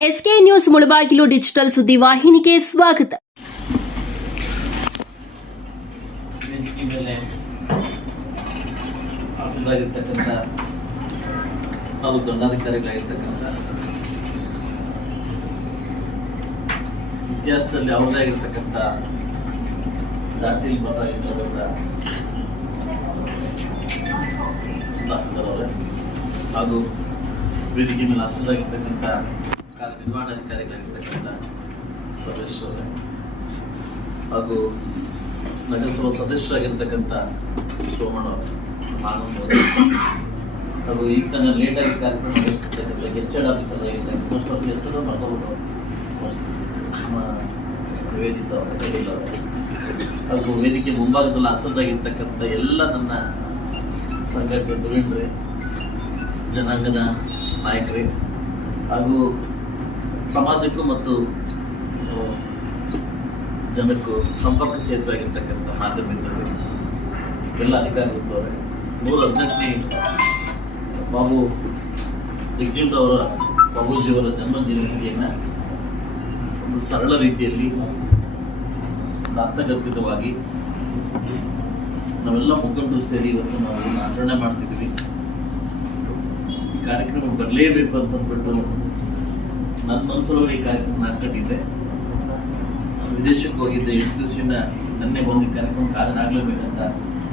SK news Mulbagal digital ಸುದ್ದಿ ವಾಹಿನಿಗೆ ಸ್ವಾಗತ. ತಾಲೂಕು ದಂಡಾಧಿಕಾರಿಗಳಾಗಿರ್ತಕ್ಕಂಥ ಇತಿಹಾಸದಲ್ಲಿ ಯಾವುದೇ ಆಗಿರ್ತಕ್ಕಂಥ ಸುಧಾಕರ್ ಅವರೇ ಹಾಗೂ ವೇದಿಕೆ ಮೇಲೆ ಹಾಸನದಾಗಿರ್ತಕ್ಕಂಥ ಕಾರ್ಯನಿರ್ವಹಣಾಧಿಕಾರಿಗಳಾಗಿರ್ತಕ್ಕಂಥ ಸದಸ್ಯರು ಹಾಗೂ ನಗರಸಭಾ ಸದಸ್ಯರಾಗಿರ್ತಕ್ಕಂಥ ಸೋಮಣ್ಣ ಅವರು, ಹಾಗೂ ಈಗ ತನ್ನ ಲೇಟಾಗಿ ಕಾರ್ಯಕ್ರಮ ನಡೆಸಿರ್ತಕ್ಕಂಥ ಗೆಸ್ಟೆಡ್ ಆಫೀಸರ್ ಆಗಿರ್ತಕ್ಕಂಥ ಗೆಸ್ಟೆಡ್ ಮರ್ತೋಗ್ಬಿಟ್ಟು ನಮ್ಮ ಅವರು. ಹಾಗೂ ವೇದಿಕೆ ಮುಂಭಾಗದಲ್ಲಿ ಹಸರಾಗಿರ್ತಕ್ಕಂಥ ಎಲ್ಲ ನನ್ನ ಸಂಘಟನೆ ಜನಾಂಗದ ನಾಯಕರೇ ಹಾಗೂ ಸಮಾಜಕ್ಕೂ ಮತ್ತು ಜನಕ್ಕೂ ಸಂಪರ್ಕ ಸೇತುವೆ ಆಗಿರ್ತಕ್ಕಂಥ ಮಾಧ್ಯಮಿಕರು ಎಲ್ಲ ಅಧಿಕಾರಿಗಳಿದ್ದವ್ರೆ ನೂರ ಹದಿನೆಂಟನೇ ಬಾಬು ರವರ ಬಾಬೂಜಿಯವರ ಜನ್ಮ ದಿನಾಚರಣೆಯನ್ನು ಒಂದು ಸರಳ ರೀತಿಯಲ್ಲಿ ಅರ್ಥಗರ್ಭಿತವಾಗಿ ನಾವೆಲ್ಲ ಮುಖಂಡರು ಸೇರಿ ಇವತ್ತು ನಾವು ಆಚರಣೆ ಮಾಡ್ತಿದ್ದೀವಿ. ಈ ಕಾರ್ಯಕ್ರಮ ಬರಲೇಬೇಕು ಅಂತ ಅಂದ್ಬಿಟ್ಟು ನನ್ನ ಮನಸ್ಸಲ್ಲಿ ಈ ಕಾರ್ಯಕ್ರಮ ನಾಟ್ಕೊಂಡಿದ್ದೆ ವಿದೇಶಕ್ಕೆ ಹೋಗಿದ್ದ, ಎಂಟು ದಿವಸದಿಂದ ನನ್ನೇ ಬಂದು ಈ ಕಾರ್ಯಕ್ರಮಕ್ಕೆ ಹಾಜರಾಗಲೇಬೇಕಂತ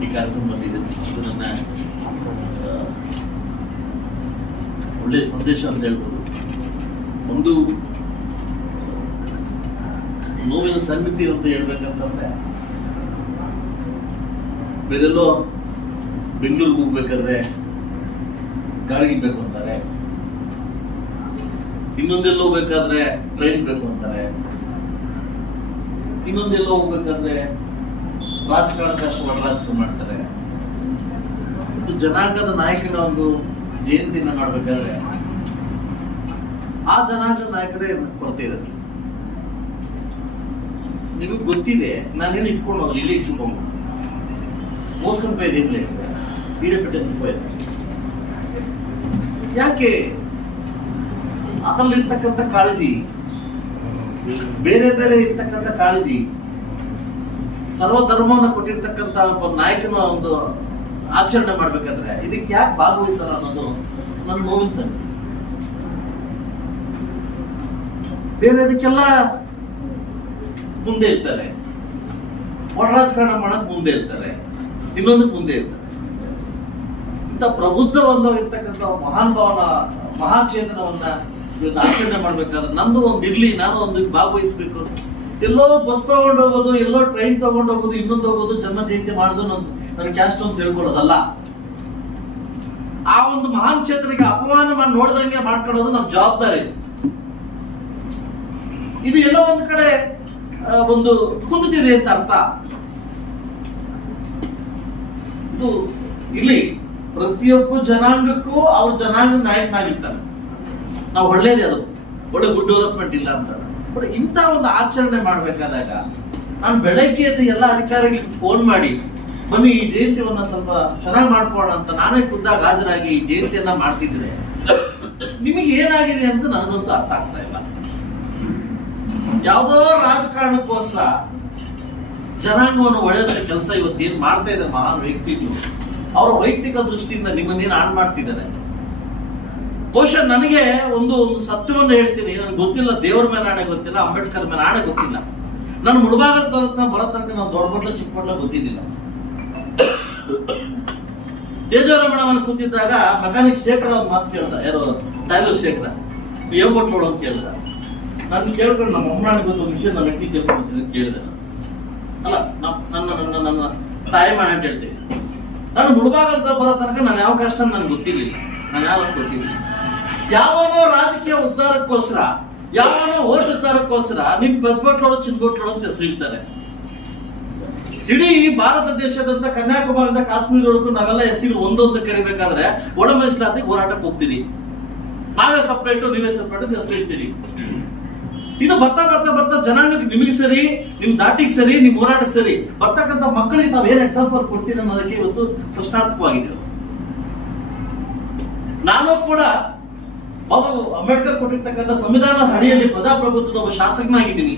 ಈ ಕಾರ್ಯಕ್ರಮ ಬಂದಿದೆ. ಅದು ನನ್ನ ಒಳ್ಳೆಯ ಸಂದೇಶ ಅಂತ ಹೇಳ್ಬೋದು. ಒಂದು, ನೋವಿನ ಸಮಿತಿ ಅಂತ ಹೇಳ್ಬೇಕಂತಂದ್ರೆ, ಬೇರೆಲ್ಲೋ ಬೆಂಗಳೂರಿಗೆ ಹೋಗ್ಬೇಕಾದ್ರೆ ಗಾಡಿಗೆ ಬೇಕು ಇನ್ನೊಂದೆಲ್ಲೋ ಹೋಗ್ಬೇಕಾದ್ರೆ ಟ್ರೈನ್ ಬೇಕು ಅಂತಾರೆ. ಇನ್ನೊಂದೆಲ್ಲ ಹೋಗ್ಬೇಕಾದ್ರೆ ರಾಜಕಾರಣಕ್ಕೆ ಅಷ್ಟು ವರರಾಜಕೀಯ ಮಾಡ್ತಾರೆ. ಇದು ಜನಾಂಗದ ನಾಯಕನ ಒಂದು ಜಯಂತಿಯನ್ನು ಮಾಡ್ಬೇಕಾದ್ರೆ ಆ ಜನಾಂಗದ ನಾಯಕರೇ ಕೊರತೆ ಇದೆ ನಿಮಗೆ ಗೊತ್ತಿದೆ, ನಾನೇನು ಇಟ್ಕೊಂಡು ಹೋಗಲಿ ಇಲ್ಲಿ ಇಟ್ಕೊಂಡು ಮೋಸ್ಕನ್ ಪೇ ಇದೆ ಈಡಪಟ್ಟೆ ರೂಪಾಯಿ ಯಾಕೆ? ಅದರಲ್ಲಿರ್ತಕ್ಕಂಥ ಕಾಳಜಿ. ಬೇರೆ ಬೇರೆ ಇರ್ತಕ್ಕಂಥ ಕಾಳಜಿ. ಸರ್ವಧರ್ಮವನ್ನು ಕೊಟ್ಟಿರ್ತಕ್ಕಂಥ ಒಬ್ಬ ನಾಯಕನ ಒಂದು ಆಚರಣೆ ಮಾಡ್ಬೇಕಂದ್ರೆ ಇದಕ್ಕೆ ಯಾಕೆ ಭಾಗವಹಿಸಲ್ಲ ಅನ್ನೋದು ನನ್ನ ನೋವಿನ ಸರ್. ಬೇರೆ ಅದಕ್ಕೆಲ್ಲ ಮುಂದೆ ಇರ್ತಾರೆ. ಒಳ ರಾಜಕಾರಣ ಮಾಡಕ್ ಮುಂದೆ ಇರ್ತಾರೆ. ಇನ್ನೊಂದಕ್ಕೆ ಮುಂದೆ ಇರ್ತಾರೆ. ಇಂಥ ಪ್ರಬುದ್ಧವನ್ನು ಇರ್ತಕ್ಕಂಥ ಮಹಾನ್ ಭಾವನ ಮಹಾನ್ ಇವತ್ತು ಆಚರಣೆ ಮಾಡ್ಬೇಕಾದ್ರೆ ನಂದು ಒಂದು ಇರ್ಲಿ, ನಾನು ಒಂದು ಭಾಗವಹಿಸ್ಬೇಕು. ಎಲ್ಲೋ ಬಸ್ ತಗೊಂಡು ಹೋಗೋದು, ಎಲ್ಲೋ ಟ್ರೈನ್ ತಗೊಂಡು ಹೋಗೋದು, ಇನ್ನೊಂದು ಹೋಗೋದು ಜನ್ಮ ಜಯಂತಿ ಮಾಡೋದು ನನ್ ನನ್ನ ಕ್ಯಾಸ್ಟ್ ಅಂತ ಹೇಳ್ಕೊಳ್ಳೋದಲ್ಲ ಆ ಒಂದು ಮಹಾನ್ ಕ್ಷೇತ್ರಕ್ಕೆ ಅಪಮಾನ ಮಾಡಿ ನೋಡ್ದಂಗೆ ಮಾಡ್ಕೊಳ್ಳೋದು ನಮ್ ಜವಾಬ್ದಾರಿ. ಇದು ಎಲ್ಲೋ ಒಂದ್ ಕಡೆ ಒಂದು ಕುಂದುತ್ತಿದೆ ಅಂತ ಅರ್ಥ. ಇದು ಇಲ್ಲಿ ಪ್ರತಿಯೊಬ್ಬ ಜನಾಂಗಕ್ಕೂ ಅವ್ರ ಜನಾಂಗ ನಾಯಕನಾಗಿರ್ತಾನೆ. ನಾವು ಒಳ್ಳೇದೇ ಅದು. ಒಳ್ಳೆ ಗುಡ್ ಡೆವಲಪ್ಮೆಂಟ್ ಇಲ್ಲ ಅಂತ. ಬಟ್ ಇಂಥ ಒಂದು ಆಚರಣೆ ಮಾಡ್ಬೇಕಾದಾಗ ನಾನು ಬೆಳಗ್ಗೆ ಎದ್ದು ಎಲ್ಲ ಅಧಿಕಾರಿಗಳಿಗೆ ಫೋನ್ ಮಾಡಿ ಮಮ್ಮಿ ಈ ಜಯಂತಿಯನ್ನ ಸ್ವಲ್ಪ ಚೆನ್ನಾಗಿ ಮಾಡ್ಕೋಣ ಅಂತ ನಾನೇ ಖುದ್ದಾಗ ಹಾಜರಾಗಿ ಈ ಜಯಂತಿಯನ್ನ ಮಾಡ್ತಿದ್ರೆ ನಿಮಗೆ ಏನಾಗಿದೆ ಅಂತ ನನಗಂತೂ ಅರ್ಥ ಆಗ್ತಾ ಇಲ್ಲ. ಯಾವುದೋ ರಾಜಕಾರಣಕ್ಕೋಸ್ಕರ ಜನಾಂಗವನ್ನು ಒಳ್ಳೆಯ ಕೆಲಸ ಇವತ್ತು ಏನ್ ಮಾಡ್ತಾ ಇದೆ ಮಹಾನ್ ವ್ಯಕ್ತಿಗಳು, ಅವರ ವೈಯಕ್ತಿಕ ದೃಷ್ಟಿಯಿಂದ ನಿಮ್ಮನ್ನೇನು ಹಾಳು ಮಾಡ್ತಿದ್ದಾರೆ? ಬಹುಶಃ ನನಗೆ ಒಂದು ಒಂದು ಸತ್ಯವನ್ನು ಹೇಳ್ತೀನಿ. ನನಗೆ ಗೊತ್ತಿಲ್ಲ ದೇವರ ಮೇಲೆ ಆಣೆ ಗೊತ್ತಿಲ್ಲ, ಅಂಬೇಡ್ಕರ್ ಮೇಲೆ ಆಣೆ ಗೊತ್ತಿಲ್ಲ. ನಾನು ಮುಡಭಾಗದ ಬರೋ ತನಕ ನಾನು ದೊಡ್ಡ ಬಟ್ಲ ಚಿಕ್ಕ ಬಟ್ಲ ಗೊತ್ತಿದ್ದಿಲ್ಲ. ತೇಜೋರಮಣವನ್ನು ಕೂತಿದ್ದಾಗ ಮೆಕಾನಿಕ್ ಶೇಖರ ಒಂದು ಮಾತು ಕೇಳ್ದ. ಯಾರು? ಟೈಲರ್ ಶೇಖರ. ಏನ್ ಕೊಟ್ಲು ಅಂತ ಕೇಳ್ದ. ನಾನು ಕೇಳ್ಕೊಂಡು ನಮ್ಮ ಅಮ್ಮನಿಗೆ ಗೊತ್ತು ಒಂದು ವಿಷಯ ನಮ್ಮ ವ್ಯಕ್ತಿ ಕೇಳ್ಕೊಂಡು ಕೇಳಿದೆ. ಅಲ್ಲ ನನ್ನ ನನ್ನ ನನ್ನ ತಾಯಿ ಮಾಡ ಅಂತ ಹೇಳ್ತೀನಿ ನಾನು ಮುಡಭಾಗದ ಬರೋ ತನಕ ನಾನು ಯಾವ ಕಷ್ಟ ನನಗೆ ಗೊತ್ತಿರ್ಲಿಲ್ಲ. ನಾನು ಯಾವ ಗೊತ್ತಿರಲಿಲ್ಲ. ಯಾವನೋ ರಾಜಕೀಯ ಉದ್ಧಾರಕ್ಕೋಸ್ಕರ, ಯಾವನೋ ಓಟ್ ಉದ್ಧಾರಕ್ಕೋಸ್ಕರ ನಿಮ್ ಬದ್ಬಟ್ಲೋಡು ಚಿನ್ಬಟ್ಲೋಡು ಅಂತ ಹೆಸರಿಡ್ತಾರೆ ಇಡೀ ಭಾರತ ದೇಶದಂತ ಕನ್ಯಾಕುಮಾರಿಂದ ಕಾಶ್ಮೀರವರೆಗೂ ನಾವೆಲ್ಲ ಹೆಸರು ಒಂದೊಂದು ಕರಿಬೇಕಾದ್ರೆ ಒಳ ಹೋರಾಟಕ್ಕೆ ಹೋಗ್ತೀರಿ. ನಾವೇ ಸಪ್ರೇಟ್ ನೀವೇ ಸಪ್ರೇಟ್ ಹೆಸರು ಇಡ್ತೀರಿ ಇದು ಬರ್ತಾ ಬರ್ತಾ ಬರ್ತಾ ಜನಾಂಗಕ್ಕೆ ನಿಮಗೆ ಸರಿ, ನಿಮ್ ದಾಟಿಗೆ ಸರಿ, ನಿಮ್ ಹೋರಾಟಕ್ಕೆ ಸರಿ, ಬರ್ತಕ್ಕಂಥ ಮಕ್ಕಳಿಗೆ ನಾವು ಏನ್ ಎಕ್ಸಾಂಪಲ್ ಕೊಡ್ತೀರಿ ಅನ್ನೋದಕ್ಕೆ ಇವತ್ತು ಪ್ರಶ್ನಾರ್ಥಕವಾಗಿದೆ. ನಾನು ಕೂಡ ಬಾಬಾ ಅಂಬೇಡ್ಕರ್ ಕೊಟ್ಟಿರ್ತಕ್ಕಂಥ ಸಂವಿಧಾನ ಅಡಿಯಲ್ಲಿ ಪ್ರಜಾಪ್ರಭುತ್ವದ ಒಬ್ಬ ಶಾಸಕನಾಗಿದ್ದೀನಿ.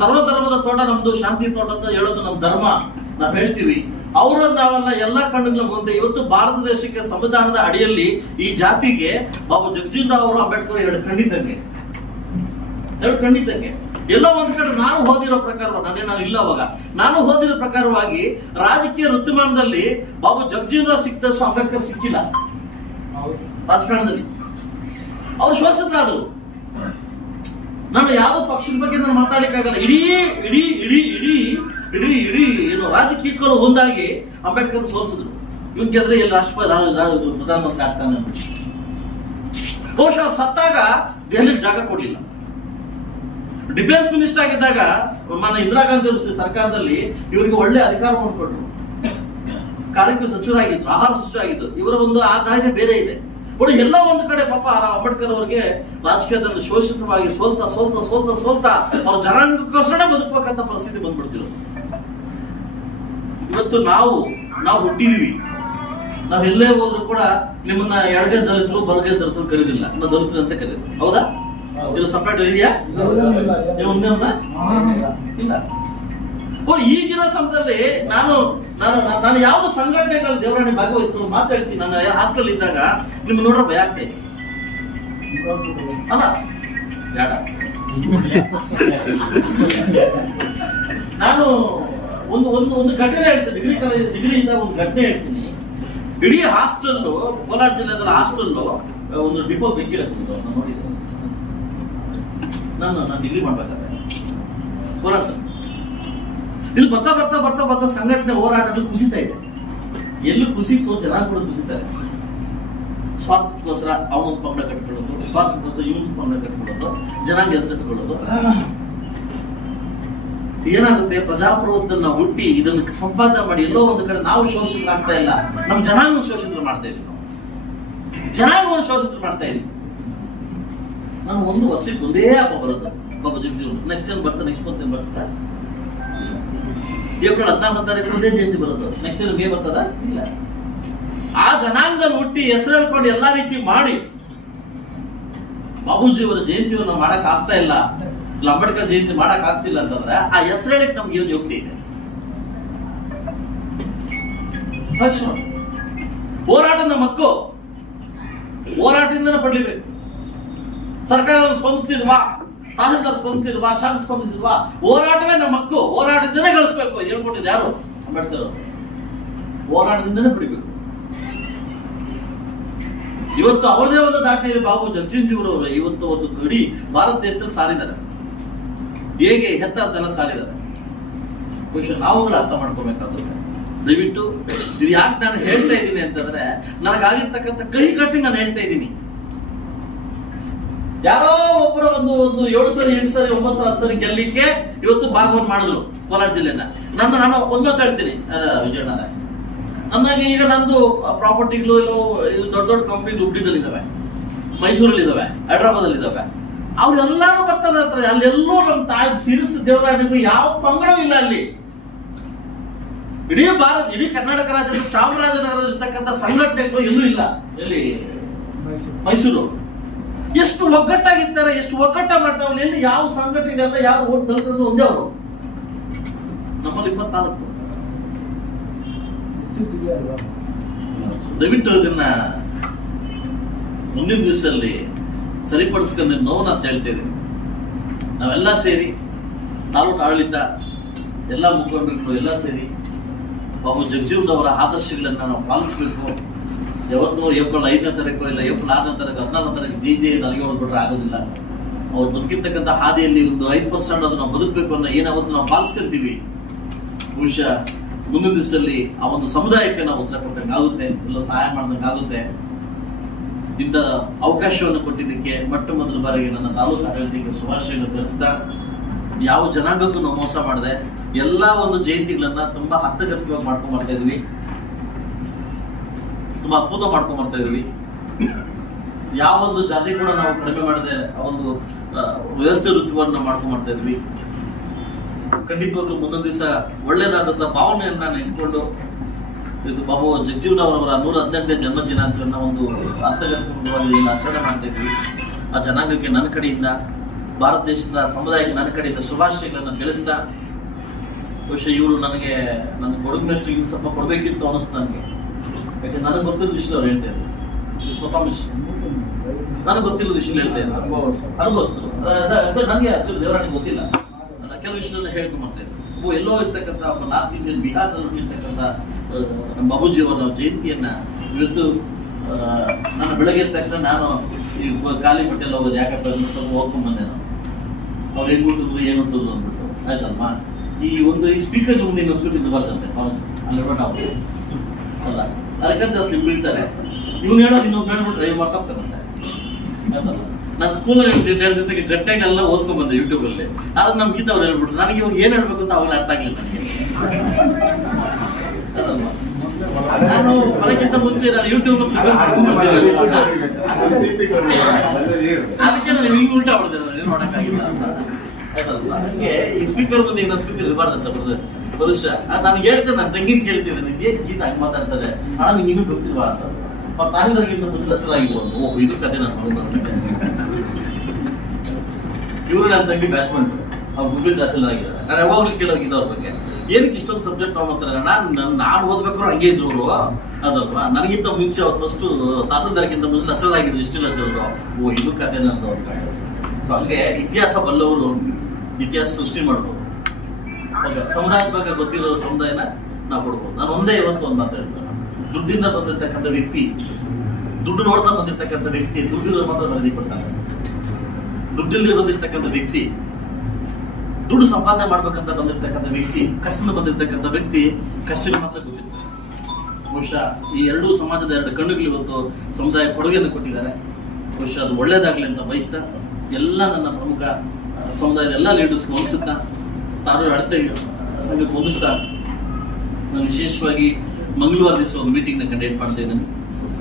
ಸರ್ವಧರ್ಮದ ತೋಟ ನಮ್ದು ಶಾಂತಿ ತೋಟ ಅಂತ ಹೇಳೋದು ನಮ್ಮ ಧರ್ಮ ನಾವು ಹೇಳ್ತೀವಿ. ಅವರನ್ನ ನಾವೆಲ್ಲ ಎಲ್ಲ ಕಣ್ಣುಗಳ ಮುಂದೆ ಇವತ್ತು ಭಾರತ ದೇಶಕ್ಕೆ ಸಂವಿಧಾನದ ಅಡಿಯಲ್ಲಿ ಈ ಜಾತಿಗೆ ಬಾಬು ಜಗಜೀವನ್ ರಾವ್ ಅವರು ಅಂಬೇಡ್ಕರ್ ಎರಡು ಖಂಡಿತಂಗೆ ಎರಡು ಖಂಡಿತಂಗೆ ಎಲ್ಲ ಒಂದ್ ಕಡೆ ನಾನು ಓದಿರೋ ಪ್ರಕಾರ ನಾನೇ ನಾನು ಇಲ್ಲ ಅವಾಗ. ನಾನು ಓದಿರೋ ಪ್ರಕಾರವಾಗಿ ರಾಜಕೀಯ ಋತುಮಾನದಲ್ಲಿ ಬಾಬು ಜಗಜೀವನ್ ರಾವ್ ಸಿಕ್ಕಿದಷ್ಟು ಅಂಬೇಡ್ಕರ್ ಸಿಕ್ಕಿಲ್ಲ. ರಾಜಕಾರಣದಲ್ಲಿ. ಅವ್ರು ಶೋಷಿತರಾದರು ನಾನು ಯಾವ ಪಕ್ಷದ ಬಗ್ಗೆ ನಾನು ಮಾತಾಡಲಿಕ್ಕಾಗಲ್ಲ. ಇಡೀ ಇಡೀ ಇಡೀ ಇಡೀ ಇಡೀ ಇಡೀ ಏನು ರಾಜಕೀಯಕ್ಕೂ ಒಂದಾಗಿ ಅಂಬೇಡ್ಕರ್ ಸೋಲಿಸಿದ್ರು. ಇವನ್ ಗೆದ್ರೆ ಎಲ್ಲಿ ರಾಷ್ಟ್ರಪತಿ ಪ್ರಧಾನಮಂತ್ರಿ ಆಗ್ತಾನೆ. ಬಹುಶಃ ಸತ್ತಾಗ ದೆಹಲಿಗೆ ಜಾಗ ಕೊಡಲಿಲ್ಲ. ಡಿಫೆನ್ಸ್ ಮಿನಿಸ್ಟರ್ ಆಗಿದ್ದಾಗ ಮಾನ್ಯ ಇಂದಿರಾ ಗಾಂಧಿ ಸರ್ಕಾರದಲ್ಲಿ ಇವರಿಗೆ ಒಳ್ಳೆ ಅಧಿಕಾರವನ್ನು ಕೊಟ್ಟರು ಕಾರ್ಯಕ್ರಮ ಸಚಿವರಾಗಿದ್ರು, ಆಹಾರ ಸಚಿವರಾಗಿದ್ರು. ಇವರ ಒಂದು ಆದಾಯ ಬೇರೆ ಇದೆ. ಕೂಡ ಎಲ್ಲ ಒಂದು ಕಡೆ ಪಾಪ ಅಂಬೇಡ್ಕರ್ ಅವರಿಗೆ ರಾಜಕೀಯದಲ್ಲಿ ಶೋಷಿತವಾಗಿ ಸೋಲ್ತಾ ಸೋಲ್ತಾ ಸೋಲ್ತ ಸೋಲ್ತ ಅವ್ರ ಜನಾಂಗಕ್ಕೋಸ್ಕರ ಬದುಕಬೇಕಂತ ಪರಿಸ್ಥಿತಿ ಬಂದ್ಬಿಡ್ತಿದ್ರು ಇವತ್ತು ನಾವು ನಾವು ಹುಟ್ಟಿದೀವಿ. ನಾವ್ ಎಲ್ಲೇ ಹೋದ್ರು ಕೂಡ ನಿಮ್ಮನ್ನ ಎಡಗೈ ದಲಿತರು ಬಲಗೈ ದಲಿತರು ಕರೀದಿಲ್ಲ. ನಾ ದಲಿತರು ಅಂತ ಕರೀದು ಹೌದಾ? ಇದು ಸಪ್ರೇಟ್ ಇದೆಯಾ? ಇಲ್ಲ. ಈಗಿನ ಸಮಯದಲ್ಲಿ ನಾನು ನಾನು, ನಾನು- ನಾನು ಯಾವ್ದು ಸಂಘಟನೆಗಳ ದೇವರಾಣಿ ಭಾಗವಹಿಸಲು ಮಾತಾಡ್ತೀನಿ ನನ್ನ ಹಾಸ್ಟೆಲ್ ಇದ್ದಾಗ ನಿಮ್ಗೆ ನೋಡ್ರ ಭಯ ಆಗ್ತೈತಿ ಅಲ್ಲ? ನಾನು ಒಂದು ಒಂದು ಒಂದು ಘಟನೆ ಹೇಳ್ತೀನಿ. ಡಿಗ್ರಿ ಕಾಲೇಜ್, ಡಿಗ್ರಿ ಇದ್ದಾಗ ಒಂದು ಘಟನೆ ಹೇಳ್ತೀನಿ. ಇಡೀ ಹಾಸ್ಟೆಲ್ ಕೋಲಾರ ಜಿಲ್ಲೆಯ ಹಾಸ್ಟೆಲ್ ಒಂದು ಡಿಪೋ ಬೆಂಕಿರತ್ತೆ ನೋಡಿದ್ದೆ. ನಾನು ನಾನು ಡಿಗ್ರಿ ಮಾಡ್ಬೇಕಾದ್ರೆ. ಕೋಲಾರ ಇಲ್ಲಿ ಬರ್ತಾ ಬರ್ತಾ ಬರ್ತಾ ಬರ್ತಾ ಸಂಘಟನೆ ಹೋರಾಟಗಳು ಕುಸಿತಾ ಇದೆ. ಎಲ್ಲೂ ಕುಸಿತು ಜನ ಕೂಡ ಕುಸಿತಾರೆ. ಸ್ವಾರ್ಥಕ್ಕೋಸ್ಕರ ಅವನೊಂದು ಪಂಗಡ ಕಟ್ಕೊಳ್ಳೋದು, ಸ್ವಾರ್ಥಕ್ಕೋಸ್ಕರ ಇವನ್ ಪಂಗಡ ಕಟ್ಕೊಳ್ಳೋದು, ಜನಾಂಗ ಹೆಸರು ಇಟ್ಕೊಳ್ಳೋದು ಏನಾಗುತ್ತೆ? ಪ್ರಜಾಪ್ರಭುತ್ವನ ಹುಟ್ಟಿ ಇದನ್ನು ಸಂಪಾದನೆ ಮಾಡಿ ಎಲ್ಲೋ ಒಂದು ಕಡೆ ನಾವು ಶೋಷಿತರಾಗ್ತಾ ಇಲ್ಲ. ನಮ್ಮ ಜನಾಂಗ ಶೋಷಿತರು ಮಾಡ್ತಾ ಇದೀವಿ ನಾವು ಜನಾಂಗವನ್ನು ಶೋಷಿತರು ಮಾಡ್ತಾ ಇದೀವಿ ನಾನು ಒಂದು ವರ್ಷಕ್ಕೆ ಒಂದೇ ಹಬ್ಬ ಬರೋದು. ಬಾಬಾ ಜಗಜೀವನ್. ನೆಕ್ಸ್ಟ್ ಟೈಮ್ ಬರ್ತಾ ನೆಕ್ಸ್ಟ್ ಮಂತ್ ಬರ್ತಾ ಏಪ್ರಿಲ್ ಹದಿನಾಲ್ಕು ತಾರೀಕು ಒಂದೇ ಜಯಂತಿ ಬರೋದು ನೆಕ್ಸ್ಟ್ ಇಯರ್ ಮೇ ಬರ್ತದ? ಇಲ್ಲ. ಆ ಜನಾಂಗದಲ್ಲಿ ಹುಟ್ಟಿ ಹೆಸರು ಹೇಳ್ಕೊಂಡು ಎಲ್ಲಾ ರೀತಿ ಮಾಡಿ ಬಾಬೂಜಿ ಜಯಂತಿಯನ್ನು ಮಾಡಕ್ ಆಗ್ತಾ ಇಲ್ಲ. ಅಂಬೇಡ್ಕರ್ ಜಯಂತಿ ಮಾಡಕ್ ಆಗ್ತಿಲ್ಲ ಅಂತಂದ್ರೆ ಆ ಹೆಸರು ಹೇಳಕ್ ನಮ್ಗೆ ಏನು ಯೋಗ್ಯತೆ ಇದೆ? ಹೋರಾಟದ ಹಕ್ಕು ಹೋರಾಟದಿಂದನೇ ಪಡ್ಲಿಬೇಕು. ಸರ್ಕಾರ ಸ್ಪಂದಿಸ್ತಿಲ್ವಾ? ತಹಸೀಲ್ದಾರ್ ಸ್ಪಂದಿಸಿಲ್ವಾ ಶಾಸಕ ಸ್ಪಂದಿಸಿಲ್ವಾ ಹೋರಾಟವೇ ನಮ್ಮ ಹಕ್ಕು. ಹೋರಾಟದಿಂದನೇ ಗಳಿಸ್ಬೇಕು ಹೇಳ್ಕೊಟ್ಟಿದ್ದೆ ಯಾರು? ಅಂಬೇಡ್ಕರ್. ಹೋರಾಟದಿಂದನೇ ಪಡಿಬೇಕು ಇವತ್ತು ಅವರದೇ ಒಂದು ದಾಟಿಯಲ್ಲಿ ಬಾಬು ಜಗಜೀವನವರು ಇವತ್ತು ಒಂದು ಗಡಿ ಭಾರತ ದೇಶದಲ್ಲಿ ಸಾರಿದ್ದಾರೆ. ಹೇಗೆ ಹೆತ್ತಾರ್ದೆಲ್ಲ ಸಾರಿದ್ದಾರೆ? ಬಹುಶಃ ನಾವುಗಳು ಅರ್ಥ ಮಾಡ್ಕೋಬೇಕಾದ್ರೆ ದಯವಿಟ್ಟು ಇದು ಯಾಕೆ ನಾನು ಹೇಳ್ತಾ ಇದ್ದೀನಿ ಅಂತಂದ್ರೆ, ನನಗಾಗಿರ್ತಕ್ಕಂಥ ಕಹಿ ಕಟ್ಟಿ ನಾನು ಹೇಳ್ತಾ ಇದ್ದೀನಿ. ಯಾರೋ ಒಬ್ಬರ ಒಂದು ಒಂದು ಏಳು ಸರಿ ಎಂಟು ಸರಿ ಒಂಬತ್ತು ಸರಿ ಹತ್ತು ಸರಿ ಗೆಲ್ಲಿಕ್ಕೆ ಇವತ್ತು ಭಾಗವನ್ನು ಮಾಡಿದ್ರು ಕೋಲಾರ ಜಿಲ್ಲೆನ. ನನ್ನ ನಾನು ಒಂದು ಮಾತಾಡ್ತೀನಿ ಹೇಳ್ತೀನಿ ವಿಜಯನಾರಾಯಣ ನನಗೆ ಈಗ ನಂದು ಪ್ರಾಪರ್ಟಿಗಳು ಇವು ದೊಡ್ಡ ದೊಡ್ಡ ಕಂಪ್ನಿ ಹುಬ್ಳಿದಲ್ಲಿ ಇದಾವೆ ಮೈಸೂರಲ್ಲಿ ಇದಾವೆ ಹೈದ್ರಾಬಾದ್ ಅಲ್ಲಿ ಇದಾವೆ ಅವ್ರೆಲ್ಲಾರು ಬರ್ತಾರೆ ಹತ್ರ ಅಲ್ಲೆಲ್ಲೂ ನಮ್ಮ ತಾಯಿ ಸಿರಿಸ್ ದೇವರಾಣಿಗೂ ಯಾವ ಪಂಗಡವೂ ಇಲ್ಲ ಅಲ್ಲಿ. ಇಡೀ ಭಾರತ ಇಡೀ ಕರ್ನಾಟಕ ರಾಜ್ಯದ ಚಾಮರಾಜನಗರದಲ್ಲಿ ಇರ್ತಕ್ಕಂಥ ಸಂಘಟನೆಗಳು ಎಲ್ಲೂ ಇಲ್ಲ. ಎಲ್ಲಿ? ಮೈಸೂರು. ಎಷ್ಟು ಒಗ್ಗಟ್ಟಾಗಿರ್ತಾರೆ, ಎಷ್ಟು ಒಗ್ಗಟ್ಟ ಮಾಡ್ತಾವೆ ಎಲ್ಲಿ ಯಾವ ಸಂಘಟನೆ ಎಲ್ಲ ಯಾವ ಓಟ್ ದಲಿತರು ಒಂದೇ ಅವರು? ನಮ್ಮಲ್ಲಿ ಇಪ್ಪತ್ನಾಲ್ಕು. ದಯವಿಟ್ಟು ಇದನ್ನ ಮುಂದಿನ ದಿವಸದಲ್ಲಿ ಸರಿಪಡಿಸ್ಕೊಂಡ ನೋವನ್ನ ಅಂತ ಹೇಳ್ತೇವೆ ನಾವೆಲ್ಲ ಸೇರಿ, ತಾಲೂಕು ಆಡಳಿತ, ಎಲ್ಲ ಮುಖಂಡರುಗಳು ಎಲ್ಲ ಸೇರಿ, ಬಾಬು ಜಗಜೀವನ್ ಅವರ ಆದರ್ಶಗಳನ್ನ ನಾವು ಪಾಲಿಸಬೇಕು. ಯಾವತ್ತೋ ಏಪ್ರಿಲ್ ಐದನೇ ತಾರೀಕು ಇಲ್ಲ, ಏಪ್ರಿಲ್ ಆರನೇ ತಾರೀಕು ಹದಿನಾಲ್ಕನೇ ತಾರೀಕು ಜಿ ಜೆ ನನಗೆ ಹೊಡ್ಬಿಟ್ರೆ ಆಗೋದಿಲ್ಲ. ಅವ್ರು ಬದುಕಿರ್ತಕ್ಕಂಥ ಹಾದಿಯಲ್ಲಿ ಒಂದು ಐದು ಪರ್ಸೆಂಟ್ ಅದನ್ನು ಬದುಕಬೇಕು ಅನ್ನೋ ಏನಾವತ್ತು ನಾವು ಪಾಲಿಸ್ಕೊಂತೀವಿ. ಬಹುಶಃ ಮುಂದಿನ ದಿವಸದಲ್ಲಿ ಆ ಒಂದು ಸಮುದಾಯಕ್ಕೆ ನಾವು ಉತ್ತರ ಕೊಟ್ಟಂಗಾಗುತ್ತೆ ಎಲ್ಲ ಸಹಾಯ ಮಾಡ್ದಂಗಾಗುತ್ತೆ ಇಂಥ ಅವಕಾಶವನ್ನು ಕೊಟ್ಟಿದ್ದಕ್ಕೆ ಮೊಟ್ಟ ಮೊದಲ ಬಾರಿಗೆ ನನ್ನ ತಾಲೂಕು ಆಡಳಿತಕ್ಕೆ ಶುಭಾಶಯವನ್ನು ತಿಳಿಸ್ತಾ, ಯಾವ ಜನಾಂಗಕ್ಕೂ ನಾವು ಮೋಸ ಮಾಡಿದೆ ಎಲ್ಲ ಒಂದು ಜಯಂತಿಗಳನ್ನ ತುಂಬಾ ಅರ್ಥಗರ್ಭಿತವಾಗಿ ಮಾಡ್ಕೊಂಡು ಬರ್ತಾ ಇದ್ವಿ. ತುಂಬಾ ಅದ್ಭುತ ಮಾಡ್ಕೊಂಡು ಬರ್ತಾ ಇದೀವಿ. ಯಾವೊಂದು ಜಾತಿ ಕೂಡ ನಾವು ಕಡಿಮೆ ಮಾಡದೆ ಆ ಒಂದು ವ್ಯವಸ್ಥೆ ಋತುವನ್ನ ಮಾಡ್ಕೊಂಡ್ ಬರ್ತಾ ಇದ್ವಿ. ಖಂಡಿತವಾಗ್ಲೂ ಮುಂದೊಂದು ದಿವಸ ಒಳ್ಳೇದಾಗುತ್ತ ಭಾವನೆಯನ್ನ ನಾನು ಇಟ್ಕೊಂಡು ಇದು ಬಾಬು ಜಗಜೀವನವರವರ ನೂರ ಹದಿನೆಂಟನೇ ಜನ್ಮ ದಿನಾಂಕವನ್ನು ಒಂದು ಅರ್ಥಗರ್ಭವಾಗಿ ಆಚರಣೆ ಮಾಡ್ತಾ ಇದ್ವಿ. ಆ ಜನಾಂಗಕ್ಕೆ ನನ್ನ ಕಡೆಯಿಂದ, ಭಾರತ ದೇಶದ ಸಮುದಾಯಕ್ಕೆ ನನ್ನ ಕಡೆಯಿಂದ ಶುಭಾಶಯಗಳನ್ನು ತಿಳಿಸ್ತಾ, ಬಹುಶಃ ಇವರು ನನಗೆ, ನನ್ನ ಕೊಡಗಿನಷ್ಟು ಇನ್ನು ಸ್ವಲ್ಪ ಕೊಡಬೇಕಿತ್ತು ಅನ್ನಿಸ್ತು ನನಗೆ. ಯಾಕೆ? ನನಗೆ ಗೊತ್ತಿಲ್ಲ ವಿಷಯ ಅವ್ರು ಹೇಳ್ತಾ ಸ್ವತಃ ವಿಷಯ ನನಗೆ ಗೊತ್ತಿಲ್ಲ ವಿಷಯ ಹೇಳ್ತಾ ಇದ್ರು ಅನುಭವಿಸ್ತರು ಸರ್ ನನಗೆ ಆಕ್ಚುಲಿ ದೇವರಾಣಿ ಗೊತ್ತಿಲ್ಲ. ನಾನು ಕೆಲವು ವಿಷಯಗಳನ್ನ ಹೇಳ್ಕೊಂಡು ಬರ್ತಾ ಇದ್ದೆ. ಒಬ್ಬ ಎಲ್ಲೋ ಇರ್ತಕ್ಕಂಥ ಒಬ್ಬ ನಾರ್ತ್ ಇಂಡಿಯನ್ ಬಿಹಾರದಲ್ಲಿ ಇರ್ತಕ್ಕಂಥ ನಮ್ಮ ಬಾಬೂಜಿ ಅವರ ಜಯಂತಿಯನ್ನ ಇವತ್ತು ನನ್ನ ನಾನು ಬೆಳಗ್ಗೆ ಎದ್ದ ತಕ್ಷಣ ನಾನು ಈ ಖಾಲಿ ಬಟ್ಟೆಲ್ಲ ಹೋಗೋದು. ಯಾಕಪ್ಪ ಸ್ವಲ್ಪ ಹೋಗ್ಕೊಂಡು ಬಂದೆ ನಾನು. ಅವ್ರು ಹೆಂಗ್ ಹುಟ್ಟಿದ್ರು ಏನು ಹುಟ್ಟಿದ್ರು ಅಂದ್ಬಿಟ್ಟು. ಆಯ್ತಲ್ಮ ಈ ಒಂದು ಈ ಸ್ಪೀಕರ್ ಮುಂದೆ ಇನ್ನೊಂದು ಇದು ಬರ್ತಂತೆ ಅಲ್ಲಿ ಅಲ್ಲ? ಅದಕ್ಕಂತ ಸ್ಲಿಪ್ ಇಡ್ತಾರೆ ಇವ್ನು ಹೇಳೋದು ಇನ್ನೊಂದು ಹೇಳ್ಬಿಟ್ರೆ ಡ್ರೈವ್ ಮಾಡ್ತಾ ಆಯ್ತಲ್ಲ ನಾನು ಸ್ಕೂಲಲ್ಲಿ ಎರಡು ದಿವಸಕ್ಕೆ ಗಟ್ಟಿಯಾಗಿ ಎಲ್ಲ ಓದ್ಕೊಂಡ್ ಬಂದೆ ಯೂಟ್ಯೂಬ್ ಅಲ್ಲಿ. ಆದ್ರೆ ನಮ್ ಗೀತ ಅವ್ರು ಹೇಳ್ಬಿಟ್ರು, ನನಗೆ ಇವಾಗ ಏನು ಹೇಳ್ಬೇಕು ಅಂತ ಅವಾಗ ಅರ್ಥ ಆಗಲಿಲ್ಲ? ನಾನು ಅದಕ್ಕಿಂತ ಮುಂಚೆ ನಾನು ಯೂಟ್ಯೂಬ್ ಅದಕ್ಕೆ ನಾನು ಹಿಂಗೆ ಉಲ್ಟಾ ಹೊಡೆದೆ, ನಾನು ಏನು ಮಾಡೋಕ್ಕಾಗಿಲ್ಲ ಅಂತ. ಆಯ್ತಲ್ವಾ ಹಂಗೆ ಈ ಸ್ಪೀಕರ್ ಮುಂದೆ ಇನ್ನೊಂದು ಸ್ಪೀಕರ್ ಇರಬಾರ್ದಂತ ಬರೋದು ಪುರುಷ ನಾನು ಹೇಳ್ತೇನೆ ನನ್ನ ತಂಗಿನ ಕೇಳ್ತಿದ್ದೇನೆ ಇದೇನು ಗೀತ ಹಂಗೆ ಮಾತಾಡ್ತಾರೆ? ಹಣ ನಿಂಗೆ ಇನ್ನೂ ಅಂತ. ಅವ್ರು ಮುಂದೆ ಮುಂಚೆ ಒಂದು ಓ, ಇದು ಕತೆ ನಾನು ಇವರು ನನ್ನ ತಂಗಿ ಬ್ಯಾಟ್ಸ್ಮನ್. ಅವ್ರು ಗುಬ್ಬಿ ದಾಸಲಾಗಿದ್ದಾರೆ ನಾನು ಯಾವಾಗಲೂ ಕೇಳೋಗಿದ್ದ ಅವ್ರ ಬಗ್ಗೆ. ಏನಕ್ಕೆ ಇಷ್ಟೊಂದು ಸಬ್ಜೆಕ್ಟ್ ತಗೊಂಬರ್ತಾರೆ ನಾನು ನಾನು ಓದ್ಬೇಕಾದ್ರು ಹಂಗೆ ಇದ್ರು ಅವರು. ಅದಲ್ವಾ? ನನಗಿಂತ ಮುಂಚೆ ಅವ್ರು ಫಸ್ಟ್ ತಹಸೀಲ್ದಾರ್ಗಿಂತ ಮುಂಚೆ ಲಚ್ಚರಾಗಿದ್ರು ಇಷ್ಟು ಲಚ್ಚರು ಓ, ಇದು ಕತೆ ನಂದು ಅಂತ ಸೊ, ಹಂಗೆ ಇತಿಹಾಸ ಬಲ್ಲವರು ಇತಿಹಾಸ ಸೃಷ್ಟಿ ಮಾಡ್ಬೋದು. ಹೌದಾ ಸಮುದಾಯದ ಬಗ್ಗೆ ಗೊತ್ತಿರೋ ಸಮುದಾಯನ ನಾವು ಕೊಡ್ಬೋದು. ನಾನು ಒಂದೇ ಇವತ್ತು ಒಂದು ಮಾತು ಹೇಳ್ತೇನೆ. ದುಡ್ಡಿಂದ ಬಂದಿರತಕ್ಕಂಥ ವ್ಯಕ್ತಿ, ದುಡ್ಡು ನೋಡ್ತಾ ಬಂದಿರತಕ್ಕಂಥ ವ್ಯಕ್ತಿ ದುಡ್ಡಿರೋ ಮಾತ್ರ ವರದಿ ಕೊಡ್ತಾನೆ. ದುಡ್ಡಲ್ಲಿ ಬಂದಿರತಕ್ಕಂಥ ವ್ಯಕ್ತಿ, ದುಡ್ಡು ಸಂಪಾದನೆ ಮಾಡ್ಬೇಕಂತ ಬಂದಿರತಕ್ಕಂಥ ವ್ಯಕ್ತಿ, ಕಷ್ಟದಿಂದ ಬಂದಿರತಕ್ಕಂಥ ವ್ಯಕ್ತಿ, ಕಷ್ಟಕ್ಕೆ ಮಾತ್ರ ಬಹುಶಃ ಈ ಎರಡೂ ಸಮಾಜದ ಎರಡು ಕಣ್ಣುಗಳು ಇವತ್ತು ಸಮುದಾಯ ಕೊಡುಗೆಯನ್ನು ಕೊಟ್ಟಿದ್ದಾರೆ. ಬಹುಶಃ ಅದು ಒಳ್ಳೇದಾಗಲಿ ಅಂತ ಬಯಸ್ತಾ, ಎಲ್ಲ ನನ್ನ ಪ್ರಮುಖ ಸಮುದಾಯದ ಎಲ್ಲ ಲೀಡರ್ಸ್ ಹೊಂದಿಸುತ್ತಾ ತಾನು ಅಳತೆ ಸಂಘಕ್ಕೆ ಹೊಂದಿಸ್ತಾ ನಾನು ವಿಶೇಷವಾಗಿ ಮಂಗಳವಾರ ದಿವಸ ಒಂದು ಮೀಟಿಂಗ್ನ ಕಂಡಕ್ಟ್ ಮಾಡ್ತಾ ಇದ್ದೇನೆ.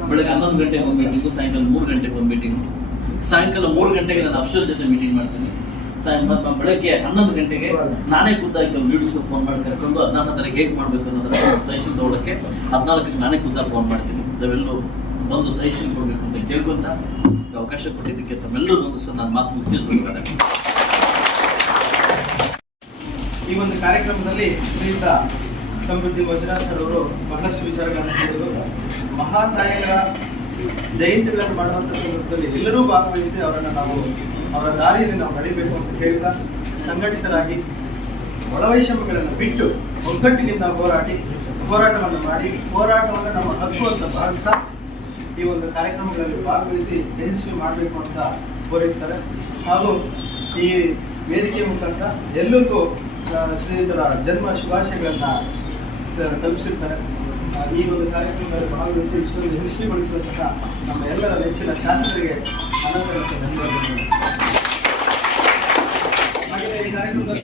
ಬೆಳಗ್ಗೆ ಹನ್ನೊಂದು ಗಂಟೆಗೆ ಒಂದು ಮೀಟಿಂಗು ಸಾಯಂಕಾಲ ಮೂರು ಗಂಟೆಗೆ ಒಂದು ಮೀಟಿಂಗು ಸಾಯಂಕಾಲ ಮೂರು ಗಂಟೆಗೆ ನಾನು ಅಫ್ಸರ್ ಜೊತೆ ಮೀಟಿಂಗ್ ಮಾಡ್ತೀನಿ. ಸಾಯಂಕಾಲ ಬೆಳಗ್ಗೆ ಹನ್ನೊಂದು ಗಂಟೆಗೆ ನಾನೇ ಖುದ್ದಾಗಿ ಕೆಲವು ಲೀಡರ್ಸ್ ಫೋನ್ ಮಾಡಿ ಕರ್ಕೊಂಡು ಹದಿನಾಲ್ಕು ತಾರೀಕು ಹೇಗೆ ಮಾಡಬೇಕು ಅನ್ನೋದನ್ನ ಸಜೆಷನ್ ತಗೊಳಕ್ಕೆ ಹದಿನಾಲ್ಕಕ್ಕೆ ನಾನೇ ಖುದ್ದಾಗಿ ಫೋನ್ ಮಾಡ್ತೀನಿ. ತಾವೆಲ್ಲರೂ ಬಂದು ಸಜೆಷನ್ ಕೊಡಬೇಕು ಅಂತ ಕೇಳ್ಕೊಂತ ಅವಕಾಶ ಕೊಟ್ಟಿದ್ದಕ್ಕೆ ತಮ್ಮೆಲ್ಲರೂ ಒಂದು ಸಹ ನಾನು ಮಾತು ಮುಗಿಸ್ತಿರ್ಬೇಕಾದ್ರೆ ಈ ಒಂದು ಕಾರ್ಯಕ್ರಮದಲ್ಲಿ ಶ್ರೀಯುತ ಸಮೃದ್ಧಿ ಭೋಜನಾ ಸರ್ ಅವರು ಬಹಳಷ್ಟು ವಿಚಾರಗಳನ್ನು ಹೇಳಿದರು. ಮಹಾತಾಯಿಗಳ ಜಯಂತಿಗಳನ್ನು ಮಾಡುವಂಥ ಸಂದರ್ಭದಲ್ಲಿ ಎಲ್ಲರೂ ಭಾಗವಹಿಸಿ ಅವರನ್ನು ನಾವು ಅವರ ದಾರಿಯಲ್ಲಿ ನಾವು ನಡಿಬೇಕು ಅಂತ ಹೇಳ್ತಾ ಸಂಘಟಿತರಾಗಿ ಒಳವೈಷಮ್ಯಗಳನ್ನು ಬಿಟ್ಟು ಒಗ್ಗಟ್ಟಿನಿಂದ ಹೋರಾಡಿ ಹೋರಾಟವನ್ನು ಮಾಡಿ, ಹೋರಾಟವನ್ನು ನಮ್ಮ ಹಕ್ಕು ಅಂತ ಭಾವಿಸ್ತಾ ಈ ಒಂದು ಕಾರ್ಯಕ್ರಮಗಳಲ್ಲಿ ಭಾಗವಹಿಸಿ ಯಶಸ್ವಿ ಮಾಡಬೇಕು ಅಂತ ಕೋರಿರ್ತಾರೆ. ಹಾಗೂ ಈ ವೇದಿಕೆ ಮುಖಾಂತರ ಎಲ್ಲರಿಗೂ ಸ್ನೇಹಿತರ ಜನ್ಮ ಶುಭಾಶಯಗಳನ್ನ ತಲುಪಿಸಿರ್ತಾರೆ. ಈ ಒಂದು ಕಾರ್ಯಕ್ರಮದಲ್ಲಿ ಭಾಗವಹಿಸಿ ವಿಶ್ವದಲ್ಲಿ ಯಶಸ್ವಿಗೊಳಿಸಿದಂತಹ ನಮ್ಮ ಎಲ್ಲರ ನೆಚ್ಚಿನ ಶಾಸಕರಿಗೆ ಅನಂತರ ಧನ್ಯವಾದಗಳು. ಹಾಗೆಯೇ ಈ ಕಾರ್ಯಕ್ರಮದ